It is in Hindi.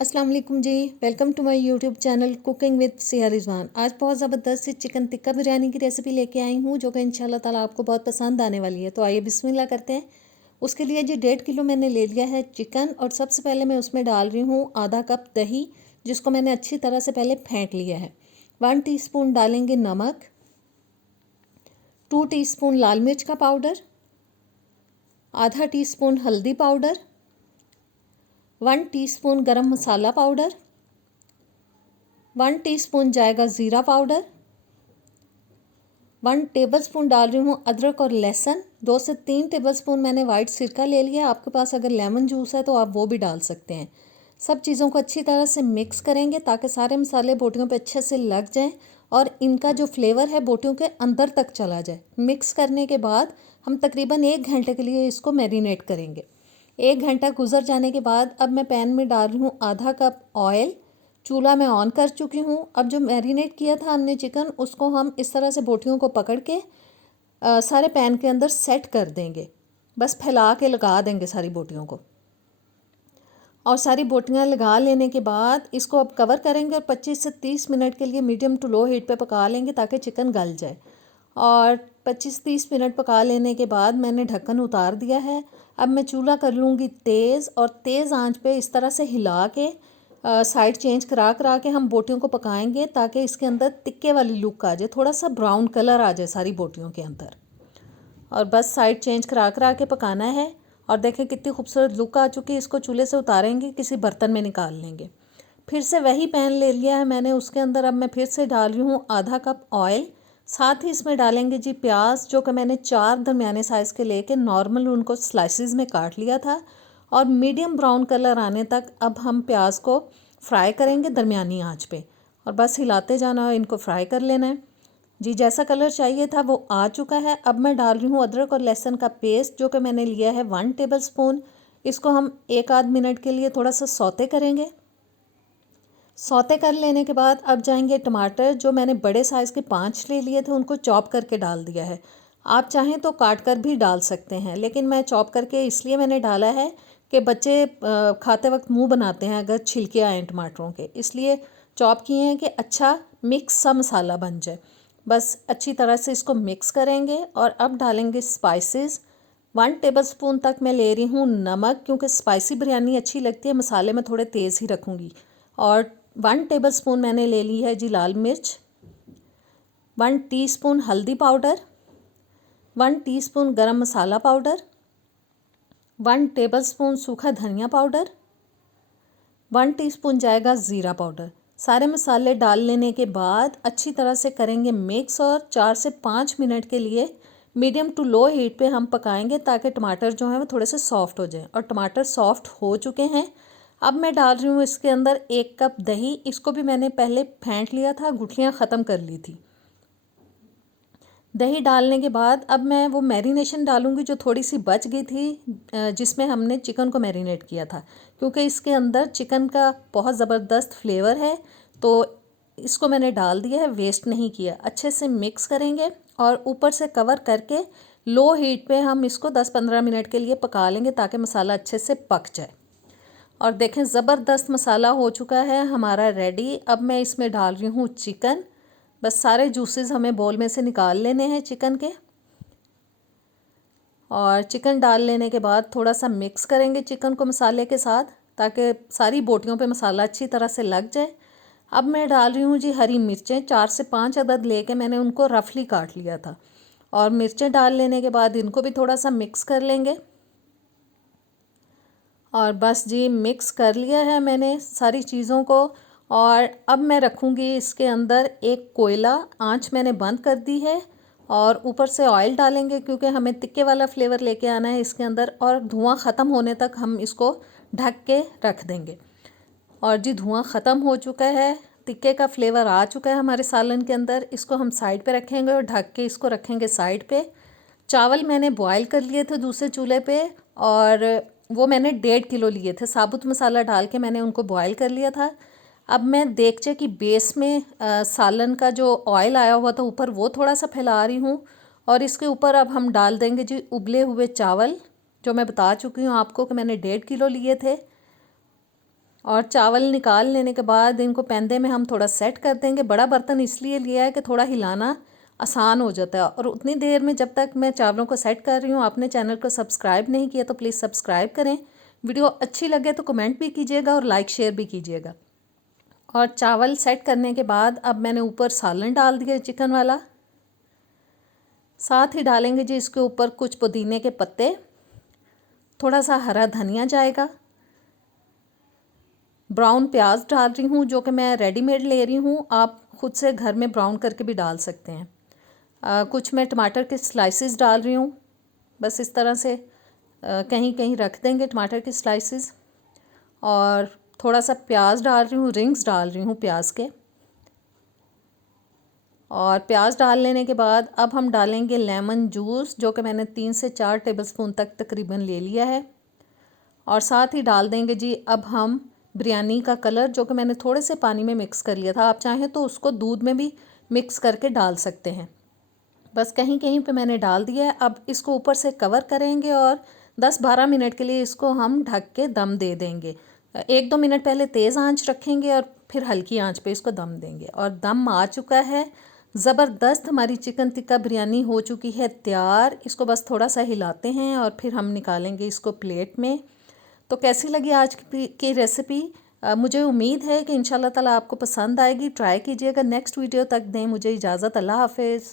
अस्सलाम वालेकुम जी। Welcome to my YouTube channel cooking with Siya Rizwan. आज बहुत ज़बरदस्त सी चिकन टिक्का बिरयानी की रेसिपी लेके आई हूँ जो कि इंशाल्लाह ताला आपको बहुत पसंद आने वाली है। तो आइए बिस्मिल्लाह करते हैं। उसके लिए जी 1.5 किलो मैंने ले लिया है चिकन और सबसे पहले मैं उसमें डाल रही हूँ आधा कप दही, जिसको मैंने अच्छी तरह से पहले फेंट लिया है। 1 टीस्पून डालेंगे नमक, 2 टीस्पून लाल मिर्च का पाउडर, आधा टीस्पून हल्दी पाउडर, 1 टीस्पून गरम मसाला पाउडर, 1 टीस्पून जाएगा ज़ीरा पाउडर, 1 टेबलस्पून डाल रही हूँ अदरक और लहसुन। 2 से 3 टेबलस्पून मैंने वाइट सिरका ले लिया। आपके पास अगर लेमन जूस है तो आप वो भी डाल सकते हैं। सब चीज़ों को अच्छी तरह से मिक्स करेंगे ताकि सारे मसाले बोटियों पे अच्छे से लग जाएं और इनका जो फ्लेवर है बोटियों के अंदर तक चला जाए। मिक्स करने के बाद हम तकरीबन 1 घंटे के लिए इसको मैरिनेट करेंगे। 1 घंटा गुजर जाने के बाद अब मैं पैन में डाल रही हूँ आधा कप ऑयल। चूल्हा मैं ऑन कर चुकी हूँ। अब जो मैरिनेट किया था हमने चिकन, उसको हम इस तरह से बोटियों को पकड़ के सारे पैन के अंदर सेट कर देंगे। बस फैला के लगा देंगे सारी बोटियों को। और सारी बोटियां लगा लेने के बाद इसको अब कवर करेंगे और 25 से 30 मिनट के लिए मीडियम टू लो हीट पे पका लेंगे ताकि चिकन गल जाए। और 25-30 मिनट पका लेने के बाद मैंने ढक्कन उतार दिया है। अब मैं चूल्हा कर लूँगी तेज़ और तेज़ आंच पे इस तरह से हिला के साइड चेंज करा करा के हम बोटियों को पकाएंगे ताकि इसके अंदर तिक्के वाली लुक आ जाए, थोड़ा सा ब्राउन कलर आ जाए सारी बोटियों के अंदर। और बस साइड चेंज करा करा के पकाना है। और देखें कितनी खूबसूरत लुक आ चुकी है। इसको चूल्हे से उतारेंगे, किसी बर्तन में निकाल लेंगे। फिर से वही पैन ले लिया है मैंने, उसके अंदर अब मैं फिर से डाल रही हूँ आधा कप ऑयल। साथ ही इसमें डालेंगे जी प्याज, जो कि मैंने 4 दरमियाने साइज़ के लेके नॉर्मल उनको स्लाइसिस में काट लिया था। और मीडियम ब्राउन कलर आने तक अब हम प्याज को फ्राई करेंगे दरमियानी आंच पे। और बस हिलाते जाना है, इनको फ्राई कर लेना है जी। जैसा कलर चाहिए था वो आ चुका है। अब मैं डाल रही हूँ अदरक और लहसुन का पेस्ट, जो कि मैंने लिया है 1 टेबलस्पून। इसको हम 1 आध मिनट के लिए थोड़ा सा सौते करेंगे। सौते कर लेने के बाद अब जाएंगे टमाटर, जो मैंने बड़े साइज़ के 5 ले लिए थे, उनको चॉप करके डाल दिया है। आप चाहें तो काट कर भी डाल सकते हैं, लेकिन मैं चॉप करके इसलिए मैंने डाला है कि बच्चे खाते वक्त मुंह बनाते हैं अगर छिलके आएँ टमाटरों के, इसलिए चॉप किए हैं कि अच्छा मिक्स सा मसाला बन जाए। बस अच्छी तरह से इसको मिक्स करेंगे और अब डालेंगे स्पाइसेस। 1 टेबलस्पून तक मैं ले रही हूँ नमक, क्योंकि स्पाइसी बिरयानी अच्छी लगती है, मसाले में थोड़े तेज़ ही रखूँगी। और 1 टेबलस्पून मैंने ले ली है जी लाल मिर्च, 1 टीस्पून हल्दी पाउडर, 1 टीस्पून गरम मसाला पाउडर, 1 टेबलस्पून सूखा धनिया पाउडर, 1 टीस्पून जाएगा ज़ीरा पाउडर। सारे मसाले डाल लेने के बाद अच्छी तरह से करेंगे मिक्स और 4 से 5 मिनट के लिए मीडियम टू लो हीट पे हम पकाएंगे ताकि टमाटर जो हैं वो थोड़े से सॉफ्ट हो जाएं। और टमाटर सॉफ्ट हो चुके हैं। अब मैं डाल रही हूँ इसके अंदर 1 कप दही। इसको भी मैंने पहले फेंट लिया था, गुठलियाँ ख़त्म कर ली थी। दही डालने के बाद अब मैं वो मैरिनेशन डालूंगी जो थोड़ी सी बच गई थी, जिसमें हमने चिकन को मैरिनेट किया था, क्योंकि इसके अंदर चिकन का बहुत ज़बरदस्त फ्लेवर है। तो इसको मैंने डाल दिया है, वेस्ट नहीं किया। अच्छे से मिक्स करेंगे और ऊपर से कवर करके लो हीट पे हम इसको 10-15 मिनट के लिए पका लेंगे ताकि मसाला अच्छे से पक जाए। और देखें ज़बरदस्त मसाला हो चुका है हमारा रेडी। अब मैं इसमें डाल रही हूँ चिकन। बस सारे जूसेस हमें बोल में से निकाल लेने हैं चिकन के। और चिकन डाल लेने के बाद थोड़ा सा मिक्स करेंगे चिकन को मसाले के साथ ताकि सारी बोटियों पे मसाला अच्छी तरह से लग जाए। अब मैं डाल रही हूँ जी हरी मिर्चें, 4 से 5 अदद लेके मैंने उनको रफली काट लिया था। और मिर्चें डाल लेने के बाद इनको भी थोड़ा सा मिक्स कर लेंगे। और बस जी मिक्स कर लिया है मैंने सारी चीज़ों को। और अब मैं रखूँगी इसके अंदर एक कोयला, आंच मैंने बंद कर दी है। और ऊपर से ऑयल डालेंगे क्योंकि हमें तिक्के वाला फ्लेवर लेके आना है इसके अंदर। और धुआं ख़त्म होने तक हम इसको ढक के रख देंगे। और जी धुआं ख़त्म हो चुका है, तिक्के का फ्लेवर आ चुका है हमारे सालन के अंदर। इसको हम साइड पे रखेंगे और ढक के इसको रखेंगे साइड पे। चावल मैंने बॉयल कर लिए थे दूसरे चूल्हे पे, और वो मैंने 1.5 किलो लिए थे। साबुत मसाला डाल के मैंने उनको बॉयल कर लिया था। अब मैं देगचे की बेस में सालन का जो ऑयल आया हुआ था ऊपर, वो थोड़ा सा फैला रही हूँ। और इसके ऊपर अब हम डाल देंगे जी उबले हुए चावल, जो मैं बता चुकी हूँ आपको कि मैंने 1.5 किलो लिए थे। और चावल निकाल लेने के बाद इनको पैंदे में हम थोड़ा सेट कर देंगे। बड़ा बर्तन इसलिए लिया है कि थोड़ा हिलाना आसान हो जाता है। और उतनी देर में जब तक मैं चावलों को सेट कर रही हूँ, आपने चैनल को सब्सक्राइब नहीं किया तो प्लीज़ सब्सक्राइब करें। वीडियो अच्छी लगे तो कमेंट भी कीजिएगा और लाइक शेयर भी कीजिएगा। और चावल सेट करने के बाद अब मैंने ऊपर सालन डाल दिया चिकन वाला। साथ ही डालेंगे जी इसके ऊपर कुछ पुदीने के पत्ते, थोड़ा सा हरा धनिया जाएगा। ब्राउन प्याज डाल रही हूँ जो कि मैं रेडीमेड ले रही हूँ, आप खुद से घर में ब्राउन करके भी डाल सकते हैं। कुछ मैं टमाटर के स्लाइसेस डाल रही हूँ, बस इस तरह से कहीं कहीं रख देंगे टमाटर के स्लाइसेस। और थोड़ा सा प्याज डाल रही हूँ, रिंग्स डाल रही हूँ प्याज के। और प्याज डाल लेने के बाद अब हम डालेंगे लेमन जूस जो कि मैंने 3 से 4 टेबलस्पून तक तकरीबन ले लिया है। और साथ ही डाल देंगे जी अब हम बिरयानी का कलर जो कि मैंने थोड़े से पानी में मिक्स कर लिया था, आप चाहें तो उसको दूध में भी मिक्स करके डाल सकते हैं। बस कहीं कहीं पे मैंने डाल दिया है। अब इसको ऊपर से कवर करेंगे और 10-12 मिनट के लिए इसको हम ढक के दम दे देंगे। 1-2 मिनट पहले तेज़ आंच रखेंगे और फिर हल्की आंच पे इसको दम देंगे। और दम आ चुका है, ज़बरदस्त हमारी चिकन टिक्का बिरयानी हो चुकी है तैयार। इसको बस थोड़ा सा हिलाते हैं और फिर हम निकालेंगे इसको प्लेट में। तो कैसी लगी आज की रेसिपी? मुझे उम्मीद है कि इंशाल्लाह ताला आपको पसंद आएगी। ट्राई कीजिएगा। नेक्स्ट वीडियो तक दें मुझे इजाज़त। अल्लाह हाफिज़।